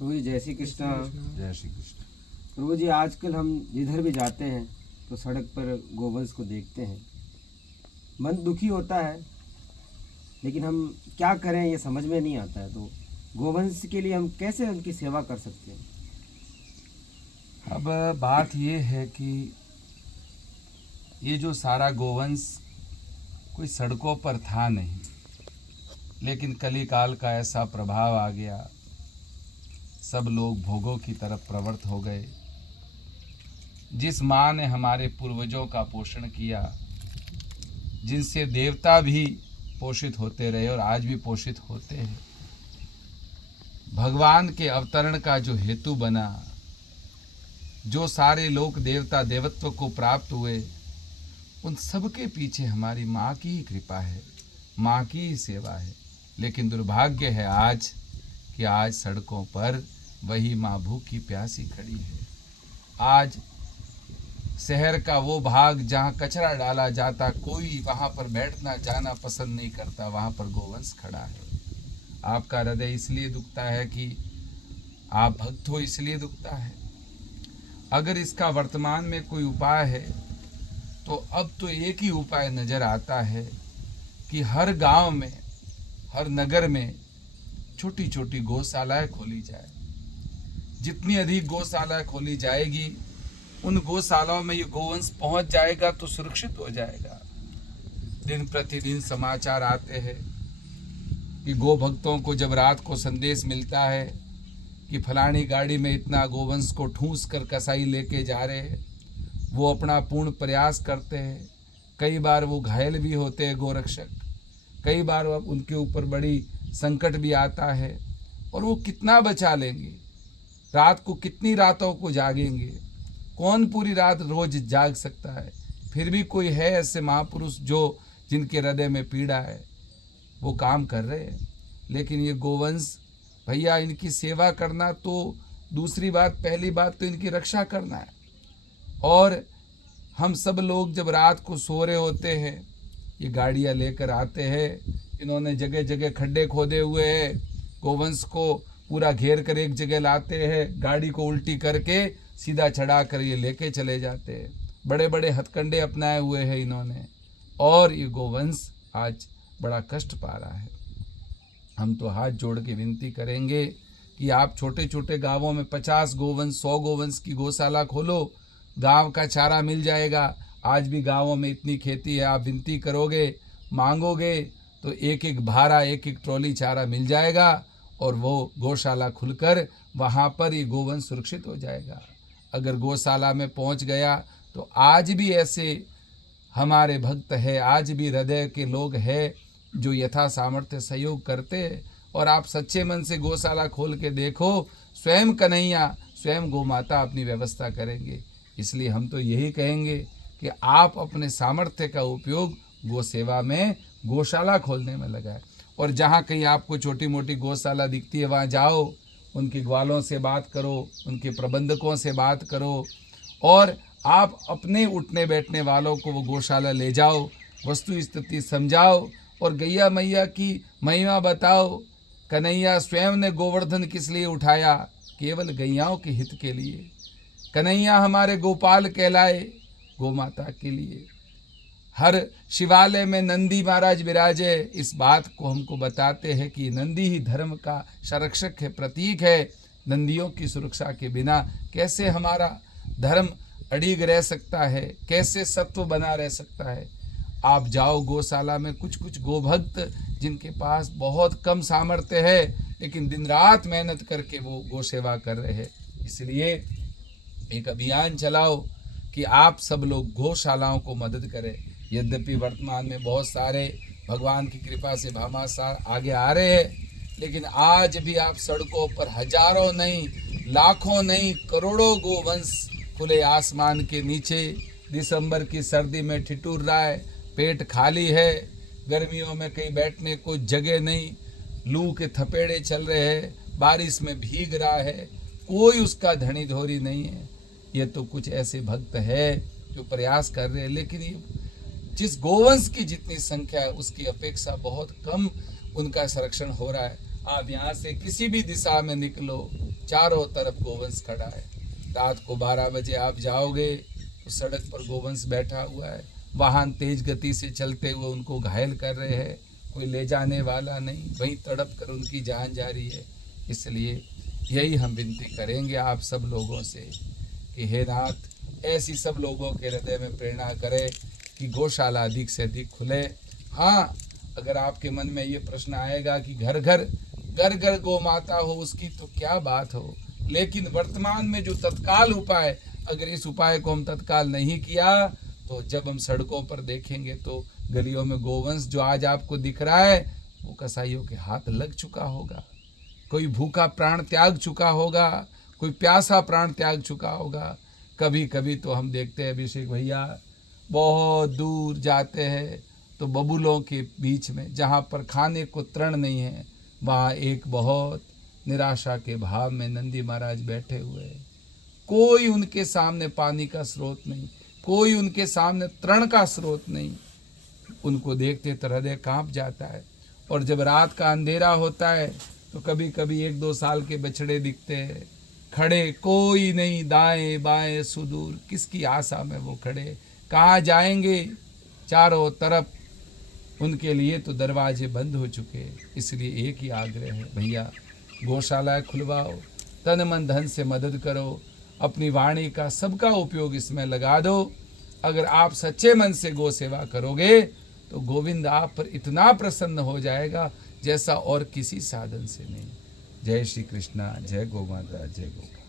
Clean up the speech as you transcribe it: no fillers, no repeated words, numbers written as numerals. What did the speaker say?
प्रभु जी जय श्री कृष्ण। जय श्री कृष्ण। प्रभु जी आजकल हम जिधर भी जाते हैं तो सड़क पर गोवंश को देखते हैं, मन दुखी होता है, लेकिन हम क्या करें ये समझ में नहीं आता है। तो गोवंश के लिए हम कैसे उनकी सेवा कर सकते हैं? अब बात ये है कि ये जो सारा गोवंश कोई सड़कों पर था नहीं, लेकिन कलिकाल का ऐसा प्रभाव आ गया, सब लोग भोगों की तरफ प्रवृत्त हो गए। जिस माँ ने हमारे पूर्वजों का पोषण किया, जिनसे देवता भी पोषित होते रहे और आज भी पोषित होते हैं, भगवान के अवतरण का जो हेतु बना, जो सारे लोक देवता देवत्व को प्राप्त हुए, उन सब के पीछे हमारी माँ की ही कृपा है, माँ की ही सेवा है। लेकिन दुर्भाग्य है आज कि आज सड़कों पर वही माँ भूखी प्यासी खड़ी है। आज शहर का वो भाग जहाँ कचरा डाला जाता, कोई वहाँ पर बैठना जाना पसंद नहीं करता, वहाँ पर गोवंश खड़ा है। आपका हृदय इसलिए दुखता है कि आप भक्त हो, इसलिए दुखता है। अगर इसका वर्तमान में कोई उपाय है तो अब तो एक ही उपाय नज़र आता है कि हर गांव में, हर नगर में छोटी छोटी गौशालाएं खोली जाए। जितनी अधिक गौशालाएं खोली जाएगी, उन गौशालाओं में ये गोवंश पहुंच जाएगा तो सुरक्षित हो जाएगा। दिन प्रतिदिन समाचार आते हैं कि गौ भक्तों को जब रात को संदेश मिलता है कि फलानी गाड़ी में इतना गोवंश को ठूंस कर कसाई लेके जा रहे हैं, वो अपना पूर्ण प्रयास करते हैं। कई बार वो घायल भी होते हैं गोरक्षक, कई बार उनके ऊपर बड़ी संकट भी आता है, और वो कितना बचा लेंगे, रात को कितनी रातों को जागेंगे, कौन पूरी रात रोज जाग सकता है। फिर भी कोई है ऐसे महापुरुष जो जिनके हृदय में पीड़ा है, वो काम कर रहे हैं। लेकिन ये गोवंश भैया, इनकी सेवा करना तो दूसरी बात, पहली बात तो इनकी रक्षा करना है। और हम सब लोग जब रात को सो रहे होते हैं, ये गाड़ियाँ लेकर आते हैं, इन्होंने जगह जगह खड्डे खोदे हुए हैं, गोवंश को पूरा घेर कर एक जगह लाते हैं, गाड़ी को उल्टी करके सीधा चढ़ा कर ये लेके चले जाते हैं। बड़े बड़े हथकंडे अपनाए हुए हैं इन्होंने, और ये गोवंश आज बड़ा कष्ट पा रहा है। हम तो हाथ जोड़ के विनती करेंगे कि आप छोटे छोटे गांवों में 50 गोवंश, 100 गोवंश की गौशाला खोलो, गांव का चारा मिल जाएगा। आज भी गांवों में इतनी खेती है, आप विनती करोगे, मांगोगे तो एक एक भारा, एक एक ट्रॉली चारा मिल जाएगा, और वो गौशाला खुलकर वहाँ पर ये गोवंश सुरक्षित हो जाएगा। अगर गौशाला में पहुँच गया तो आज भी ऐसे हमारे भक्त है, आज भी हृदय के लोग हैं जो यथा सामर्थ्य सहयोग करते हैं। और आप सच्चे मन से गौशाला खोल के देखो, स्वयं कन्हैया, स्वयं गौ माता अपनी व्यवस्था करेंगे। इसलिए हम तो यही कहेंगे कि आप अपने सामर्थ्य का उपयोग गौ सेवा में, गौशाला खोलने में लगाएं। और जहाँ कहीं आपको छोटी मोटी गौशाला दिखती है, वहाँ जाओ, उनके ग्वालों से बात करो, उनके प्रबंधकों से बात करो, और आप अपने उठने बैठने वालों को वो गौशाला ले जाओ, वस्तु स्थिति समझाओ, और गैया मैया की महिमा बताओ। कन्हैया स्वयं ने गोवर्धन किस लिए उठाया? केवल गैयाओं के हित के लिए। कन्हैया हमारे गोपाल कहलाए, गौ माता के लिए। हर शिवालय में नंदी महाराज विराजे, इस बात को हमको बताते हैं कि नंदी ही धर्म का संरक्षक है, प्रतीक है। नंदियों की सुरक्षा के बिना कैसे हमारा धर्म अड़िग रह सकता है, कैसे सत्व बना रह सकता है। आप जाओ गौशाला में, कुछ कुछ गोभक्त जिनके पास बहुत कम सामर्थ्य है, लेकिन दिन रात मेहनत करके वो गौ सेवा कर रहे हैं। इसलिए एक अभियान चलाओ कि आप सब लोग गौशालाओं को मदद करें। यद्यपि वर्तमान में बहुत सारे भगवान की कृपा से भामाशाह आगे आ रहे हैं, लेकिन आज भी आप सड़कों पर हजारों नहीं, लाखों नहीं, करोड़ों गोवंश खुले आसमान के नीचे दिसंबर की सर्दी में ठिठुर रहा है, पेट खाली है, गर्मियों में कहीं बैठने को जगह नहीं, लू के थपेड़े चल रहे हैं, बारिश में भीग रहा है, कोई उसका धनी धोरी नहीं है। ये तो कुछ ऐसे भक्त है जो प्रयास कर रहे हैं, लेकिन ये जिस गोवंश की जितनी संख्या है उसकी अपेक्षा बहुत कम उनका संरक्षण हो रहा है। आप यहाँ से किसी भी दिशा में निकलो, चारों तरफ गोवंश खड़ा है। रात को 12 बजे आप जाओगे तो सड़क पर गोवंश बैठा हुआ है, वाहन तेज गति से चलते हुए उनको घायल कर रहे हैं, कोई ले जाने वाला नहीं, वहीं तड़प कर उनकी जान जा रही है। इसलिए यही हम विनती करेंगे आप सब लोगों से कि हे नाथ, ऐसी सब लोगों के हृदय में प्रेरणा करे कि गौशाला अधिक से अधिक खुले। हाँ, अगर आपके मन में ये प्रश्न आएगा कि घर घर गौ माता हो, उसकी तो क्या बात हो, लेकिन वर्तमान में जो तत्काल उपाय, अगर इस उपाय को हम तत्काल नहीं किया तो जब हम सड़कों पर देखेंगे तो गलियों में गोवंश जो आज आपको दिख रहा है वो कसाईयों के हाथ लग चुका होगा, कोई भूखा प्राण त्याग चुका होगा, कोई प्यासा प्राण त्याग चुका होगा। कभी कभी तो हम देखते हैं अभिषेक भैया, बहुत दूर जाते हैं तो बबूलों के बीच में जहाँ पर खाने को तृण नहीं है, वहाँ एक बहुत निराशा के भाव में नंदी महाराज बैठे हुए हैं। कोई उनके सामने पानी का स्रोत नहीं, कोई उनके सामने तृण का स्रोत नहीं। उनको देखते तो हृदय कांप जाता है। और जब रात का अंधेरा होता है तो कभी कभी 1-2 साल के बछड़े दिखते हैं खड़े, कोई नहीं, दाएं बाएं सुदूर, किसकी आशा में वो खड़े, कहाँ जाएंगे। चारों तरफ उनके लिए तो दरवाजे बंद हो चुके। इसलिए एक ही आग्रह है, भैया गौशाला खुलवाओ, तन मन धन से मदद करो, अपनी वाणी का सबका उपयोग इसमें लगा दो। अगर आप सच्चे मन से गौ सेवा करोगे तो गोविंद आप पर इतना प्रसन्न हो जाएगा जैसा और किसी साधन से नहीं। जय श्री कृष्णा, जय गौ माता, जय गौ।